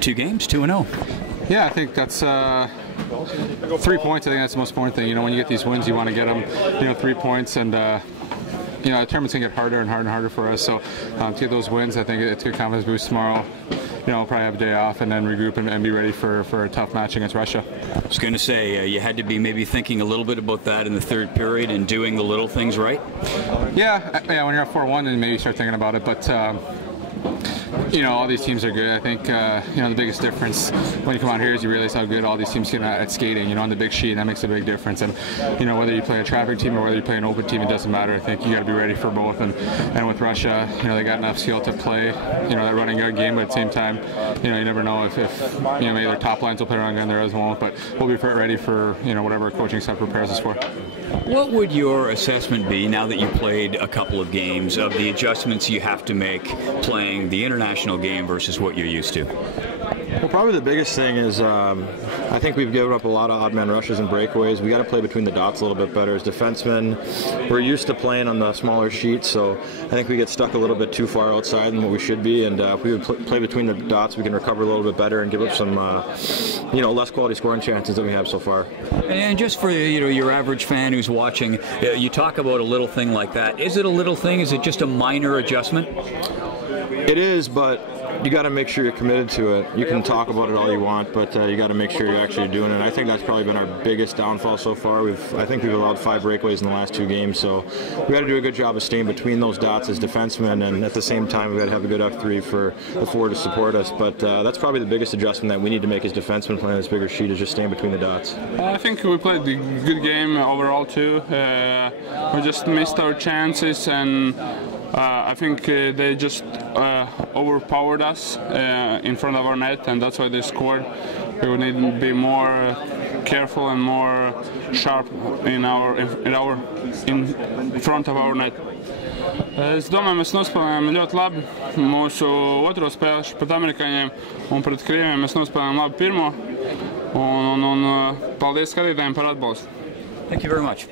2 games, 2-0. Yeah, I think that's 3 points. I think that's the most important thing. You know, when you get these wins, you want to get them, 3 points, and you know, the tournament's gonna get harder and harder and harder for us. So to get those wins, I think it's a good confidence boost tomorrow. You know, we'll probably have a day off and then regroup and be ready for a tough match against Russia. I was going to say, you had to be maybe thinking a little bit about that in the third period and doing the little things right? Yeah, when you're up 4-1, then maybe you start thinking about it. But you know, all these teams are good. I think you know, the biggest difference when you come out here is you realize how good all these teams can at skating. You know, on the big sheet, that makes a big difference. And you know, whether you play a traffic team or whether you play an open team, it doesn't matter. I think you got to be ready for both. And with Russia, you know, they got enough skill to play, you know, that running gun game. But at the same time, you know, you never know if you know, maybe their top lines will play running gun, their others won't. But we'll be ready for, you know, whatever coaching staff prepares us for. What would your assessment be, now that you played a couple of games, of the adjustments you have to make playing the international game versus what you're used to? Well, probably the biggest thing is I think we've given up a lot of odd man rushes and breakaways. We got to play between the dots a little bit better. As defensemen, we're used to playing on the smaller sheets, so I think we get stuck a little bit too far outside than what we should be. And if we would play between the dots, we can recover a little bit better and give up some, you know, less quality scoring chances than we have so far. And just for, you know, your average fan who's watching, you talk about a little thing like that. Is it a little thing? Is it just a minor adjustment? It is, but you got to make sure you're committed to it. You can talk about it all you want, but you got to make sure you're actually doing it. I think that's probably been our biggest downfall so far. I think we've allowed 5 breakaways in the last 2 games, so we got to do a good job of staying between those dots as defensemen, and at the same time we got to have a good F3 for the forward to support us. But that's probably the biggest adjustment that we need to make as defensemen playing this bigger sheet, is just staying between the dots. I think we played a good game overall too. We just missed our chances, and I think they just overpowered us in front of our net, and that's why they scored. We would need to be more careful and more sharp in front of our net. Es domāju, mēs nospēlējām ļoti labi mūsu otro spēli pret amerikāņiem, un pret krieviem mēs nospēlējām labi pirmo. Un paldies skatītājiem par atbalstu. Thank you very much.